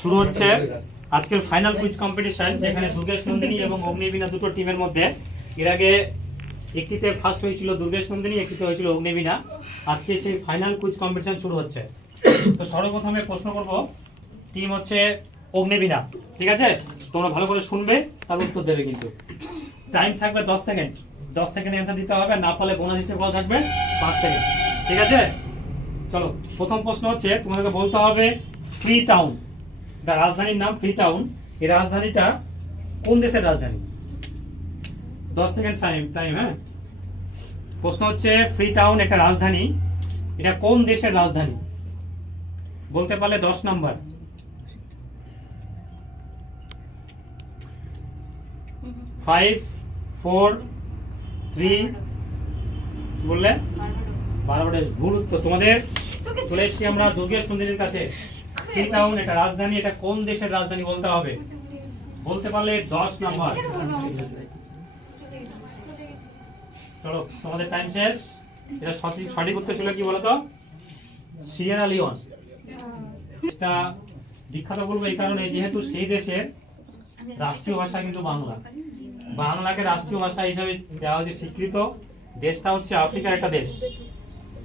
শুরু হচ্ছে আজকের ফাইনাল কুইজ কম্পিটিশন, যেখানে দুর্গেশ নন্দিনী এবং অগ্নিবীণা দুটো টিমের মধ্যে। এর আগে একটিতে ফার্স্ট হয়েছিল দুর্গেশ নন্দিনী, একটিতে হয়েছিল অগ্নিবীণা। আজকে সেই ফাইনাল কুইজ কম্পিটিশন শুরু হচ্ছে। তো সর্বপ্রথমে প্রশ্ন করব, টিম হচ্ছে অগ্নিবীণা, ঠিক আছে? তোমরা ভালো করে শুনবে, তার উত্তর দেবে। কিন্তু টাইম থাকবে 10 সেকেন্ড। 10 সেকেন্ড অ্যান্সার দিতে হবে, না পারলে বোনাস হিসেবে বলা থাকবে 5 সেকেন্ড, ঠিক আছে? চলো, প্রথম প্রশ্ন হচ্ছে, তোমাদেরকে বলতে হবে ফ্রি টাউন, তার রাজধানীর নাম ফ্রি টাউন। এই রাজধানীটা কোন দেশের রাজধানী? 10 সেকেন্ড টাইম। হ্যাঁ, প্রশ্ন হচ্ছে ফ্রি টাউন একটা রাজধানী, এটা কোন দেশের রাজধানী? বলতে পারলে 10 নাম্বার। ফাইভ, 4, 3, বললে বারবাডোস। ভুল উত্তর তোমাদের। চলে এসেছি আমরা দুর্গেশ নন্দিনীর কাছে। ফ্রি টাউন এটা রাজধানী, এটা কোন দেশের রাজধানী বলতে হবে। বলতে পারলে 10 নাম্বার। চলো, তোমাদের টাইম শেষ। এটা সঠিক উত্তর ছিল কি বলতো? Sierra Leone. এটা বিখ্যাত বলবো এই কারণে, যেহেতু সেই দেশের রাষ্ট্রীয় ভাষা কিন্তু বাংলা। বাংলাকে রাষ্ট্রীয় ভাষা হিসেবে দেওয়া হয়েছে স্বীকৃত। দেশটা হচ্ছে আফ্রিকার একটা দেশ,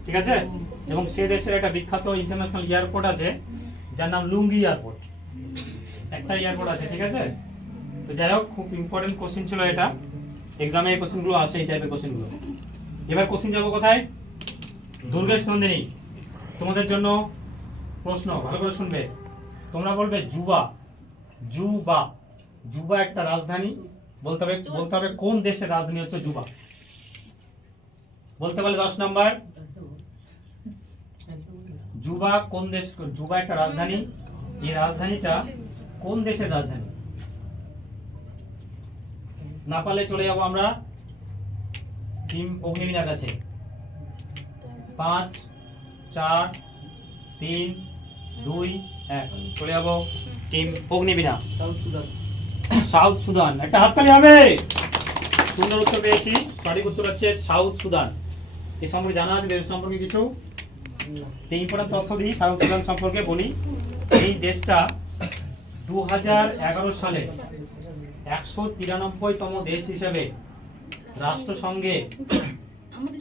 ঠিক আছে? এবং সে দেশের একটা বিখ্যাত ইন্টারন্যাশনাল এয়ারপোর্ট আছে, যার নাম লুঙ্গি এয়ারপোর্ট। একটা এয়ারপোর্ট আছে, ঠিক আছে? তো যাই হোক, খুব ইম্পর্টেন্ট কোশ্চেন ছিল এটা। এক্সামে এই কোশ্চেনগুলো আসে, এই টাইপের কোশ্চেনগুলো। এবার কোশ্চেন যাবো কোথায়? দুর্গেশ নন্দিনী, তোমাদের জন্য প্রশ্ন, ভালো করে শুনবে। তোমরা বলবে জুবা। জুবা, জুবা একটা রাজধানী। বলতে হবে কোন দেশের রাজধানী হচ্ছে জুবা। বলতে পারলে 10 নাম্বার। জুবা কোন দেশ? জুবা একটা রাজধানী, এই রাজধানীটা কোন দেশের রাজধানী? না পারলে চলে যাবো আমরা টিম অগ্নিবীণার কাছে। 5, 4, 3, 2, 1, চলে যাবো টিম অগ্নিবীণা। South Sudan. একটা হাততালি হবে। সুন্দর উত্তর পেয়েছি। সঠিক উত্তর হচ্ছে সাউথ সুদান। এই সম্পর্কে জানা আছে? দেশ সম্পর্কে কিছু ইম্পর্টেন্ট তথ্য দিই। সাউথ সুদান সম্পর্কে বলি। এই দেশটা 2011 সালে 193তম দেশ হিসেবে রাষ্ট্রসংঘে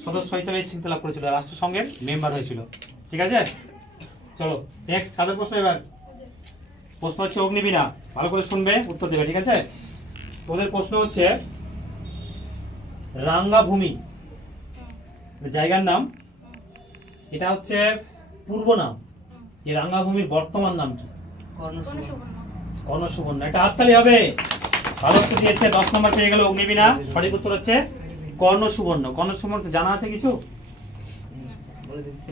সদস্য হিসেবে স্বীকৃতি লাভ করেছিল, রাষ্ট্রসংঘের মেম্বার হয়েছিল, ঠিক আছে? চলো নেক্সট, কাদের প্রশ্ন? এবার প্রশ্ন হচ্ছে অগ্নিবীণা, ভালো করে শুনবে, উত্তর দেবে, ঠিক আছে? তোদের প্রশ্ন হচ্ছে রাঙ্গাভূমি জায়গার নাম, এটা হচ্ছে পূর্ব নাম। এই রাঙ্গাভূমির বর্তমান নাম কি? কর্ণসুবর্ণ। এটা হাততালি হবে। ভালো উত্তর দিয়েছে, 10 নম্বর পেয়ে গেল অগ্নিবীণা। সঠিক উত্তর হচ্ছে কর্ণসুবর্ণ। কর্ণসুবর্ণ জানা আছে কিছু?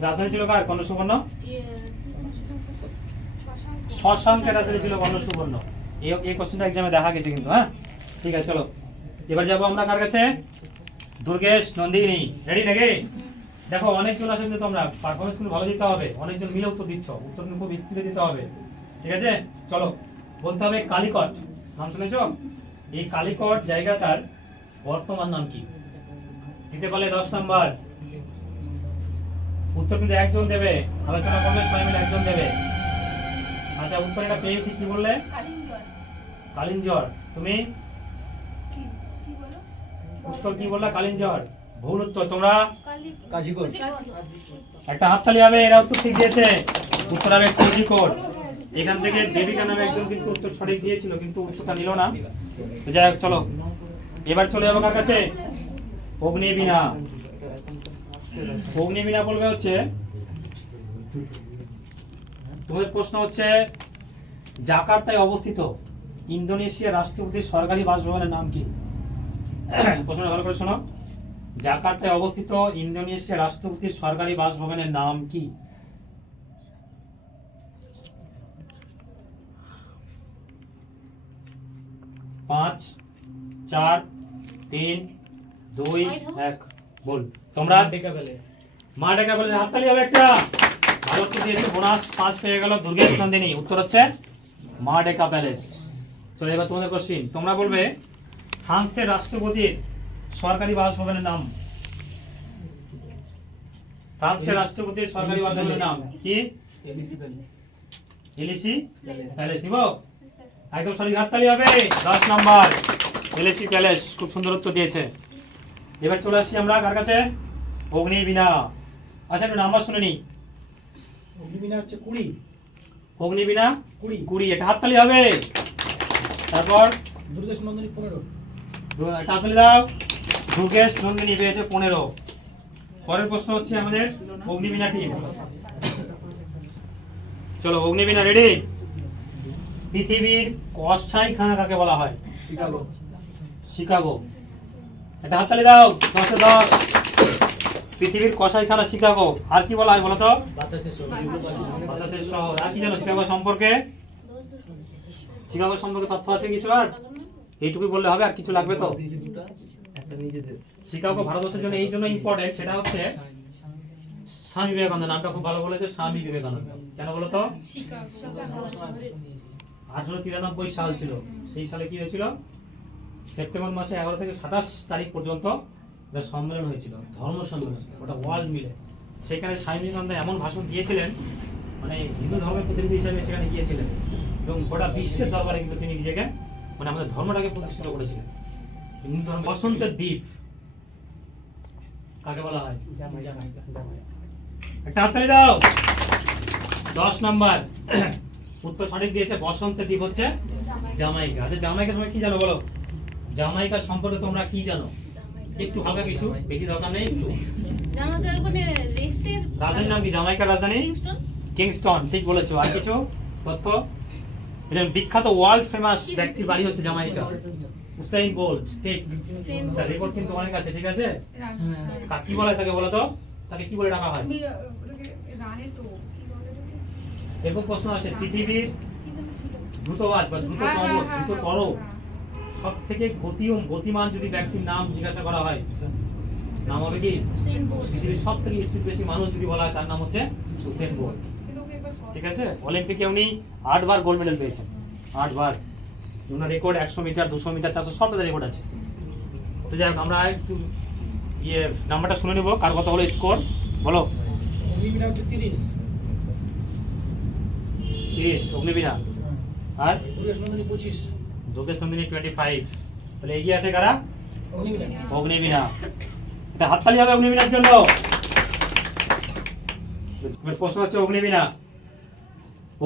রাজধানী ছিল কার? কর্ণসুবর্ণ। শশাঙ্কের রাজধানী ছিল কর্ণসুবর্ণ। এই কোশ্চেনটা এক্সামে দেখা গেছে কিন্তু। হ্যাঁ, ঠিক আছে, চলো এবার যাবো আমরা কার কাছে? দুর্গেশ নন্দিনী। রেডি নাকি? দেখো, অনেকজন আছে কিন্তু তোমরা পারফরমেন্স কিন্তু ভালো দিতে হবে। অনেকজন মিলে উত্তর দিচ্ছ, উত্তর কিন্তু খুব স্পিডে দিতে হবে, ঠিক আছে? চলো, বলতে হবে কালিকট। নাম শুনেছ? এই কালিকট জায়গাটার বর্তমান নাম কি? দিতে পারলে 10 নাম্বার। উত্তর কিন্তু একজন দেবে, আলোচনা করবে সবাই মিলে, একজন দেবে। আচ্ছা, উত্তর এটা পেয়েছি। কি বললে? কালিঞ্জর। তুমি উত্তর কি বললা? কালিঞ্জর। ভুল উত্তর। তোমরা একটা হাততালি হবে, এরা উত্তর ঠিক দিয়েছে। উত্তর হবে কোজিকোড। এখান থেকে দেবিকা নামে একজন কিন্তু উত্তর সঠিক দিয়েছিল, কিন্তু উত্তরটা নিল না। যাই হোক, চলো এবার চলে যাবো কার কাছে? অগ্নিবীণা। অগ্নিবীণা বলবে হচ্ছে, তোমাদের প্রশ্ন হচ্ছে জাকার্তায় অবস্থিত ইন্দোনেশিয়া রাষ্ট্রপতির সরকারি বাসভবনের নাম কি? প্রশ্নটা ভালো করে শোনো। জাকার্তায় অবস্থিত ইন্দোনেশিয়া রাষ্ট্রপতির সরকারি বাসভবনের নাম কি? পাঁচ, 4, 3, 2, 1, বল। তোমরা মা ডেকা প্যালেস। হাততালি হবে একটা। ভালো উত্তর দিয়েছে, বোনাস 5 পেয়ে গেল দুর্গেশ নন্দিনী। উত্তর হচ্ছে মা ডেকা প্যালেস। চলো এবার তোমাদের কোশ্চেন। তোমরা বলবে ফ্রান্সের রাষ্ট্রপতির সরকারি বাসভবনের নাম। ফ্রান্সের রাষ্ট্রপতির সরকারি বাসভবনের নাম কি? এলএসি প্যালেস নিব একদম সঠিক, হাততালি হবে। 10 নাম্বার এলএসি প্যালেস, খুব সুন্দর উত্তর দিয়েছে। এবার চলে আসি আমরা কার কাছে, অগ্নিবীণা। আচ্ছা একটু নাম্বার শুনে নি। অগ্নিবীণা হচ্ছে 20। অগ্নিবীণা 20। 20, এটা হাততালি হবে। তারপর দুর্গেশ নন্দিনী 15। এটা হাততালি দাও। দুর্গেশ নন্দিনী পেয়েছে 15। পরের প্রশ্ন হচ্ছে আমাদের অগ্নিবীণা টিম। চলো অগ্নিবীণা রেডি। পৃথিবীর কসাইখানা কাকে বলা হয়? শিকাগো। শিকাগো, এটা হাততালি দাও। 10 এ 10। পৃথিবীর কসাইখানা শিকাগো। আর কি বলা হয় বলো তো? বাতাসের শহর। আর কি জানো শিকাগো সম্পর্কে? শিকাগো সম্পর্কে তথ্য আছে কিছু? আর এইটুকুই বললে হবে, আর কিছু লাগবে তো? শিকাগো ভারতবর্ষের জন্য এই জন্য ইম্পর্টেন্ট, সেটা হচ্ছে স্বামী বিবেকানন্দ, নামটা খুব ভালো বলেছে, স্বামী বিবেকানন্দ। কেন বলো তো? 1893 সাল ছিল, সেই সালে কি হয়েছিল? সেপ্টেম্বর মাসে 11 থেকে 27 তারিখ পর্যন্ত একটা সম্মেলন হয়েছিল, ধর্ম সম্মেলন, ওটা ওয়ার্ল্ড মিলে। সেখানে স্বামী বিবেকানন্দ এমন ভাষণ দিয়েছিলেন, মানে হিন্দু ধর্মের প্রতিনিধি হিসেবে সেখানে গিয়েছিলেন এবং গোটা বিশ্বের দরবারে কিন্তু তিনি নিজেকে, মানে আমাদের ধর্মটাকে প্রতিষ্ঠিত করেছিলেন। হিন্দু ধর্ম বসন্তের দ্বীপ কাকে বলা হয়? একটা হাততালি দাও। 10 নাম্বার উত্তর সঠিক দিয়েছে, বসন্তের দ্বীপ হচ্ছে জামাইকা। আচ্ছা জামাইকা তুমি কি জানো বলো? জামাইকা সম্পর্কে তোমরা কি জানো? একটু হালকা কিছু, বেশি দরকার নেই। জামাইকার কোনে রেসের রাজধানীর নাম কি? জামাইকার রাজধানী কিংস্টন। কিংস্টন, ঠিক বলেছো। আর কিছু তথ্য? এটা বিখ্যাত ওয়ার্ল্ড ফেমাস ব্যক্তির বাড়ি হচ্ছে জামাইকা, উসাইন বোল্ট, ঠিক। তার রেকর্ড কিন্তু অনেক আছে, ঠিক আছে। কি বলে তাকে বলো তো? তাকে কি বলে ডাকা হয়? এরকম প্রশ্ন আসে, পৃথিবীর দ্রুতবাজ বা দ্রুততর সব থেকে গতিমান যদি ব্যক্তির নাম জিজ্ঞাসা করা হয়, নাম হবে কি? পৃথিবীর সব থেকে স্পিড বেশি মানুষ যদি বলা হয়, তার নাম হচ্ছে উসেন বোল্ট, ঠিক আছে। অলিম্পিকে উনি 8 বার গোল্ড মেডেল পেয়েছেন, 8 বার। ওনার রেকর্ড 100 মিটার, 200 মিটার, 400 সবটাতে রেকর্ড আছে। তো যাই হোক, আমরা একটু নাম্বারটা শুনে নেব, কার কত হলো স্কোর বলো। অগ্নিবীণা হচ্ছে 30। 30 অগ্নিবীণা। আর দুর্গেশ নন্দিনী 25। যোগেশ নন্দিনী 25। তাহলে এগিয়ে আছে কারা? অগ্নিবীণা। অগ্নিবীণা। এটা হাততালি হবে অগ্নিবীণার জন্য। প্রশ্ন হচ্ছে অগ্নিবীণা।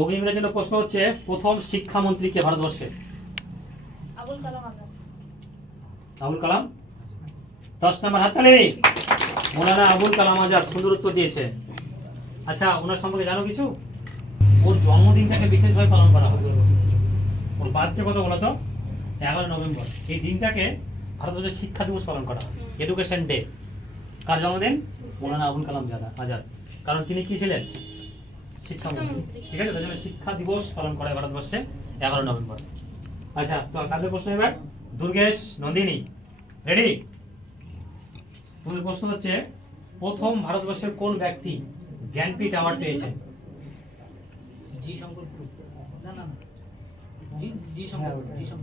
অগ্নিবীণার জন্য প্রশ্ন হচ্ছে, প্রথম শিক্ষামন্ত্রী কে ভারতবর্ষে? আবুল কালাম আজাদ। আবুল কালাম। 10 নাম্বার হাততালি। মৌলানা আবুল কালাম আজাদ, সুন্দর উত্তর দিয়েছে। আচ্ছা ওনার সম্পর্কে জানো কিছু? ওর জন্মদিনটাকে বিশেষভাবে পালন করা হয়। ওর বার্থডে কত বলো তো? 11 নভেম্বর। এই দিনটাকে ভারতবর্ষের শিক্ষা দিবস পালন করা হয়, এডুকেশন ডে। কার জন্মদিন? মৌলানা আবুল কালাম আজাদ। কারণ তিনি কি ছিলেন? শিক্ষামন্ত্রী, ঠিক আছে। তাই জন্য শিক্ষা দিবস পালন করা হয় ভারতবর্ষে 11 নভেম্বর। আচ্ছা তো কাদের প্রশ্ন এবার? দুর্গেশ নন্দিনী রেডি। তোমাদের প্রশ্ন হচ্ছে, প্রথম ভারতবর্ষের কোন ব্যক্তি জ্ঞানপীঠ অ্যাওয়ার্ড পেয়েছেন? জি শঙ্কর পুরু। না না না।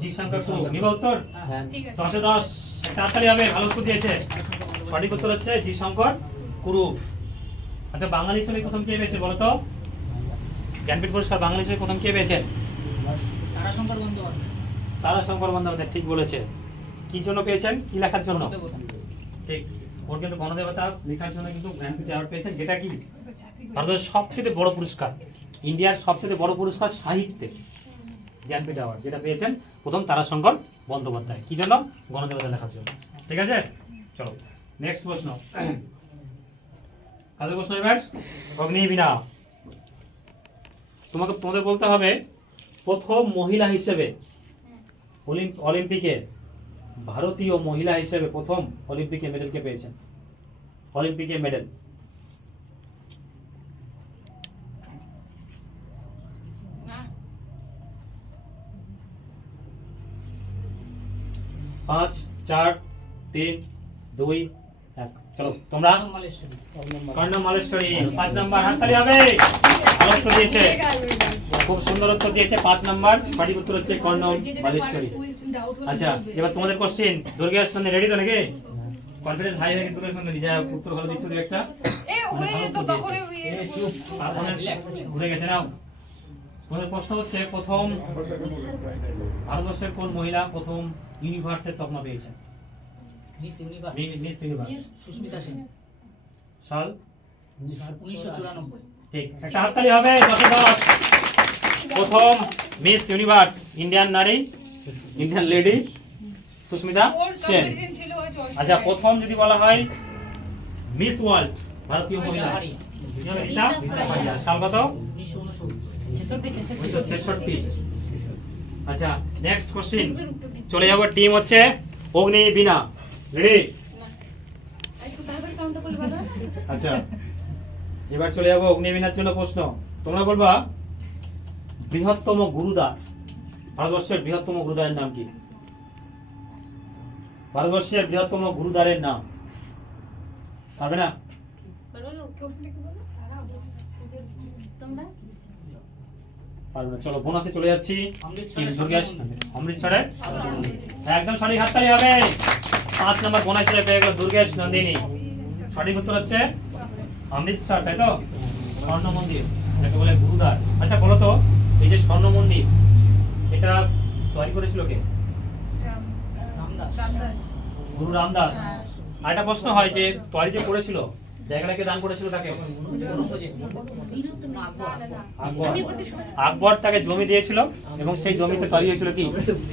জি শঙ্কর পুরু। নিবা উত্তর? হ্যাঁ। 10 এ 10। তাড়াতাড়ি হবে, ভালো উত্তর দিয়েছে। সঠিক উত্তর হচ্ছে জি শঙ্কর কুরুপ। আচ্ছা বাঙালি হিসেবে প্রথম কে পেয়েছে বলো তো? জ্ঞানপীঠ পুরস্কার বাঙালি হিসেবে প্রথম কে পেয়েছেন? তারাশঙ্কর বন্দ্যোপাধ্যায়। তারাশঙ্কর বন্দ্যোপাধ্যায়, ঠিক বলেছে। কি জন্য পেয়েছেন? কি লেখার জন্য? ঠিক। ওর কিন্তু গণদেবতা লেখার জন্য কিন্তু জ্ঞানপীঠ অ্যাওয়ার্ড পেয়েছেন, যেটা কি ভারতের সবচেয়ে বড় পুরস্কার, ইন্ডিয়ার সবচেয়ে বড় পুরস্কার সাহিত্যে, জ্ঞানপীঠ অ্যাওয়ার্ড, যেটা পেয়েছেন প্রথম তারাশঙ্কর বন্দ্যোপাধ্যায়। কি জন্য? গণদেবতা লেখার জন্য, ঠিক আছে। চলো নেক্সট প্রশ্ন। কাদের প্রশ্ন এবার? অগ্নিবীণা। তোমাদের বলতে হবে, প্রথম মহিলা হিসেবে অলিম্পিকে, ভারতীয় মহিলা হিসেবে প্রথম অলিম্পিকে মেডেল কে পেয়েছেন? অলিম্পিকে মেডেল। পাঁচ, 4, 3, 2, 1। চলো তোমরা। কর্ণম মালেশ্বরী। 5 নাম্বার হাততালি হবে। ভালো উত্তর দিয়েছে, খুব সুন্দর উত্তর দিয়েছে। 5 নাম্বার সঠিক উত্তর হচ্ছে কর্ণম মালেশ্বরী। আচ্ছা এবার তোমাদের কোশ্চেন। দুর্গেশ নন্দিনী রেডি তো নাকি? কনফিডেন্স হাই হয়ে দুর্গেশ নন্দিনী যা উত্তর ভালো দিচ্ছ একটা। ঘুরে গেছে নাও। তোমাদের প্রশ্ন হচ্ছে প্রথম ভারতবর্ষের কোন মহিলা প্রথম ইউনিভার্সের তকমা পেয়েছেন? Miss Universe Miss Universe Sushmita Sen সাল 1994। ঠিক, একটা হাততালি হবে 10-10। প্রথম মিস ইউনিভার্স ইন্ডিয়ান নারী, ইন্ডিয়ান লেডি সুস্মিতা সেন। আচ্ছা, প্রথম যদি বলা হয় মিস ওয়ার্ল্ড ভারতীয় মহিলা রিতা ফারিয়া, সাল কত? 1966। আচ্ছা, নেক্সট কোশ্চেন চলে যাব টিম হচ্ছে অগ্নি বীণা। রেডি? একটু তাড়াতাড়ি কাউন্ট করলে ভালো হয় না? আচ্ছা, এবার চলে যাব অগ্নিবীণার জন্য প্রশ্ন। তোমরা বলবা বৃহত্তম গুরুদ্বার, ভারতবর্ষের বৃহত্তম গুরুদ্বারের নাম কি? ভারতবর্ষের বৃহত্তম গুরুদ্বারের নাম পারবে না? বলো কোশ্চেনটা কি বলো? তোমরা পারবে না। চলো বোনাসে চলে যাচ্ছি। অমৃতসরের টিম দুর্গেশ অমৃতসরের একদম সঠিক, হাততালি হবে। 5 নম্বর বোনাসে পেয়ে গেল দুর্গেশ নন্দিনী। সঠিক উত্তর হচ্ছে অমৃতসর, তাই তো? স্বর্ণ মন্দির এটাকে বলে গুরুদ্বার। আচ্ছা বলো তো, এই যে স্বর্ণ মন্দির এটা তৈরি করেছিল কে? রামদাস। গুরু রামদাস। আর একটা প্রশ্ন হয় যে তৈরি যে করেছিল জায়গাটাকে দান করেছিল তাকে? আকবর। আকবর তাকে জমি দিয়েছিল এবং সেই জমিতে তৈরি হয়েছিল কি?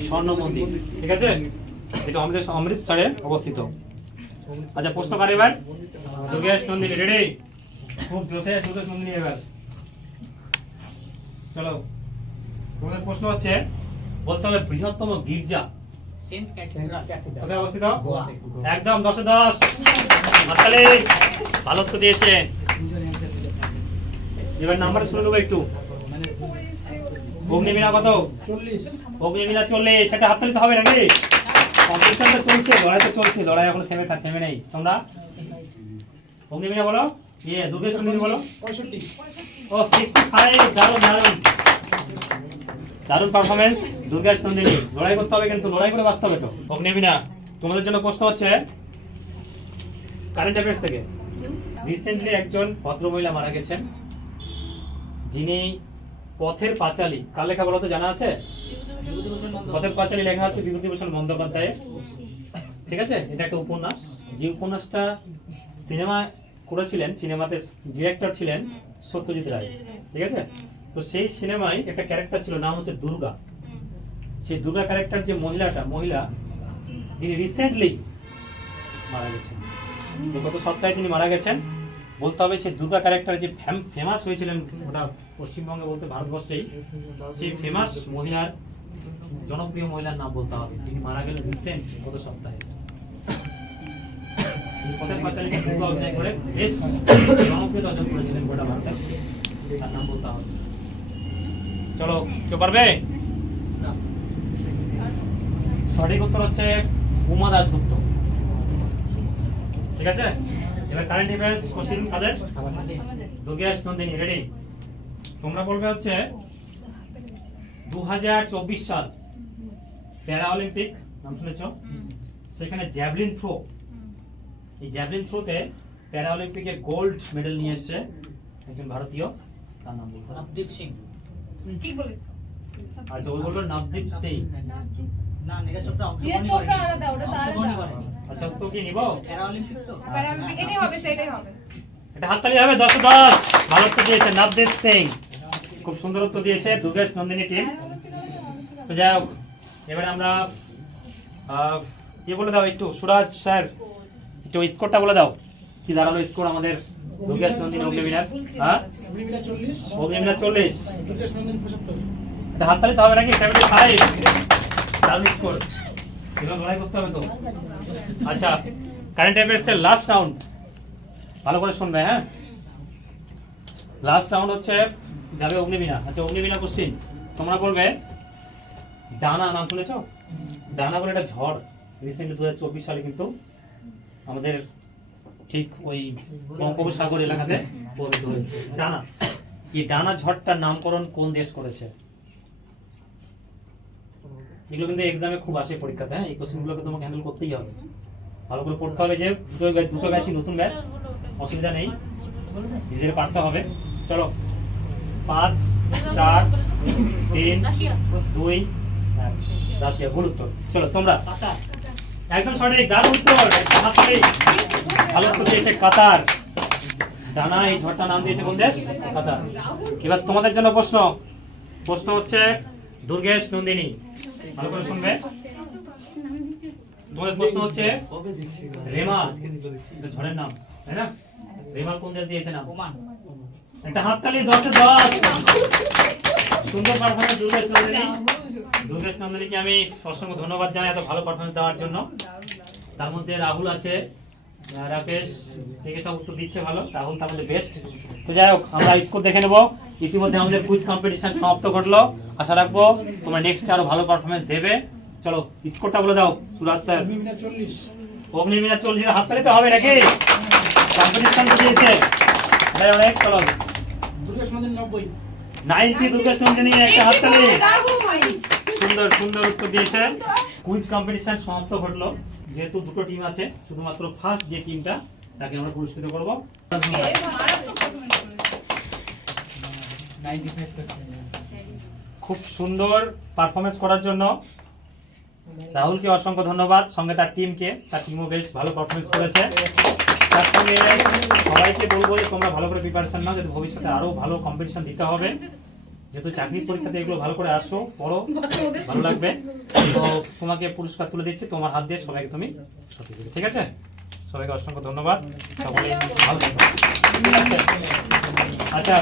স্বর্ণ মন্দির। ঠিক আছে, এটা আমাদের অমৃতসরে অবস্থিত। আচ্ছা, প্রশ্ন কার এবার? দুর্গেশ নন্দিনী। রেডি? খুব জোশে দুর্গেশ নন্দিনী এবার। চলো, তোমাদের প্রশ্ন হচ্ছে বলতে হবে বৃহত্তম গির্জা সেন্ট ক্যাথিড্রাল কোথায় অবস্থিত? গোয়া। একদম 10-10। হাততালি, ভালো উত্তর দিয়েছে। এবার নাম্বার শুনে নেবো একটু। অগ্নিবীণা কত? 40। অগ্নিবীণা 40। সেটা হাততালি তো হবে নাকি? কম্পিটিশনটা চলছে, লড়াই তো চলছে, লড়াই এখন থেমে নেই। তোমরা অগ্নিবীণা বলো। দুর্গেশ নন্দিনী বলো। 65। ও 65। দারুণ দারুণ দারুণ পারফরমেন্স দুর্গেশ নন্দিনী। লড়াই করতে হবে কিন্তু, লড়াই করে বাঁচতে হবে তো। অগ্নিবীণা, তোমাদের জন্য প্রশ্ন হচ্ছে কারেন্ট অ্যাফেয়ার্স থেকে। রিসেন্টলি একজন ভদ্রমহিলা মারা গেছেন যিনি পথের পাঁচালী, কার লেখা বলো তো, জানা আছে? বিভূতিভূষণ বন্দ্যোপাধ্যায়। পথের পাঁচালী লেখা আছে বিভূতিভূষণ বন্দ্যোপাধ্যায়ের। ঠিক আছে, এটা একটা উপন্যাস। যে উপন্যাসটা সিনেমা করেছিলেন, সিনেমাতে ডিরেক্টর ছিলেন সত্যজিৎ রায়। ঠিক আছে, তো সেই সিনেমায় একটা ক্যারেক্টার ছিল, নাম হচ্ছে দুর্গা। সেই দুর্গা ক্যারেক্টার যে মহিলা যিনি রিসেন্টলি মারা গেছেন, তো গত সপ্তাহে তিনি মারা গেছেন। বলতে হবে সেই দুর্গা ক্যারেক্টার যে ফেমাস হয়েছিলেন ওটা পশ্চিমবঙ্গে বলতে ভারতবর্ষেই, সেই ফেমাস মহিলার, জনপ্রিয় মহিলার নাম বলতে হবে যিনি মারা গেলেন রিসেন্ট গত সপ্তাহে। পথের পাঁচালীকে দুর্গা অভিনয় করে বেশ জনপ্রিয়তা অর্জন করেছিলেন গোটা ভারতে, তার নাম বলতে হবে। চলো, কেউ পারবে? সঠিক উত্তর হচ্ছে উমা দাশগুপ্ত। ঠিক আছে, এবার কারেন্ট অ্যাফেয়ার্স কোশ্চেন কাদের? দুর্গেশ নন্দিনী। রেডি? তোমরা বলবে হচ্ছে 2024 সাল প্যারা অলিম্পিক, নাম শুনেছ? সেখানে জ্যাভলিন থ্রো, এই জ্যাভলিন থ্রোতে প্যারা অলিম্পিকে গোল্ড মেডেল নিয়ে এসেছে একজন ভারতীয়, তার নাম বলতে হবে। নবদীপ সিং। ঠিক বলে। আচ্ছা, ওই বললো নবদীপ সিং। না, নীরজ চোপড়া নীরজ চোপড়া আলাদা, ওটা তো অংশগ্রহণই আলাদা। করেনি। আচ্ছা, উত্তর কি নিব? প্যারাঅলিম্পিক তো? প্যারাঅলিম্পিক এটাই হবে, সেটাই হবে। এটা হাততালি হবে 10-10। ভালো উত্তর দিয়েছে নবদীপ সিং, খুব সুন্দর উত্তর দিয়েছে দুর্গেশ নন্দিনী টিম। তো যাই হোক, এবারে আমরা বলে দাও একটু, সুরাজ স্যার একটু স্কোরটা বলে দাও, কি দাঁড়ালো স্কোর আমাদের দুর্গেশ নন্দিনী অগ্নিবীণার? হ্যাঁ, অগ্নিবীণা 40, এটা হাততালি তো হবে নাকি? 75। দারুণ স্কোর, এবার লড়াই করতে হবে তো। আচ্ছা, কারেন্ট অ্যাফেয়ার্সের লাস্ট রাউন্ড, ভালো করে শুনবে। হ্যাঁ, লাস্ট রাউন্ড হচ্ছে যাবে অগ্নিবীণা। আচ্ছা, অগ্নিবীণা কোশ্চিন তোমরা বলবে ডানা, নাম শুনেছো? ডানা বলে একটা ঝড় রিসেন্টলি 2024 সালে কিন্তু আমাদের ঠিক ওই বঙ্গোপসাগর এলাকাতে প্রভাবিত হয়েছে। ডানা, এই ডানা ঝড়টার নামকরণ কোন দেশ করেছে? এগুলো কিন্তু এক্সামে খুব আসে পরীক্ষাতে। হ্যাঁ, এই কোশ্চেনগুলোকে তোমাকে হ্যান্ডেল করতেই হবে, ভালো করে পড়তে হবে। যে দুটো ব্যাচই নতুন ব্যাচ, অসুবিধা নেই, নিজের পারতে হবে। চলো, 5, 4, 3 রাশিয়া 2 1 রাশিয়া। ভুল উত্তর। চলো তোমরা কাতার। একদম সঠিক, দারুণ উত্তর, একটা হাততালি। ভালো উত্তর দিয়েছে কাতার। ডানা এই ঝড়টা নাম দিয়েছে কোন দেশ? কাতার। এবার তোমাদের জন্য প্রশ্ন হচ্ছে দুর্গেশ নন্দিনী, ভালো করে শুনবে। তোমাদের প্রশ্ন হচ্ছে রেমা, এটা ঝড়ের নাম তাই না? রেমা কোন দেশ দিয়েছে নাম? ওমান। একটা হাততালি, 10 এ 10। সুন্দর পারফরমেন্স দুর্গেশ নন্দিনী। দুর্গেশ নন্দিনীকে আমি অসংখ্য ধন্যবাদ জানাই এত ভালো পারফরমেন্স দেওয়ার জন্য। তার মধ্যে রাহুল আছে, রাকেশ, থেকে সব উত্তর দিচ্ছে ভালো। রাহুল তার মধ্যে বেস্ট। তো যাই হোক, আমরা স্কোর দেখে নেব। ইতিমধ্যে আমাদের কুইজ কম্পিটিশন সমাপ্ত ঘটলো। আশা রাখবো তোমরা নেক্সট আরো ভালো পারফরমেন্স দেবে। চলো স্কোরটা বলে দাও সুরাজ স্যার। অগ্নিমিনা 40, হাততালি তো হবে নাকি? কম্পিটিশন তো দিয়েছে তাই অনেক। চলো দুর্গেশ নন্দিনী 90। 90 দুর্গেশ নন্দিনী, একটা হাততালি। সুন্দর সুন্দর উত্তর দিয়েছে। কুইজ কম্পিটিশন সমাপ্ত ঘটলো। যেহেতু দুটো টিম আছে, শুধুমাত্র ফার্স্ট যে টিমটা তাকে আমরা পুরস্কৃত করব। 95%। খুব সুন্দর পারফরমেন্স করার জন্য রাহুলকে অসংখ্য ধন্যবাদ, সঙ্গে তার টিমকে। তার টিমও বেশ ভালো পারফরমেন্স করেছে। তার সঙ্গে সবাইকে বলবো যে তোমরা ভালো করে প্রিপারেশন নাও, যাতে ভবিষ্যতে আরো ভালো কম্পিটিশন দিতে হবে। যেহেতু চাকরির পরীক্ষাতে এগুলো ভালো করে আসো, পড়ো, ভালো লাগবে। তো তোমাকে পুরস্কার তুলে দিচ্ছি, তোমার হাত দিয়ে সবাইকে তুমি সত্যি দিবে, ঠিক আছে? সবাইকে অসংখ্য ধন্যবাদ, সকলে ভালো থাকো, ঠিক আছে? আচ্ছা।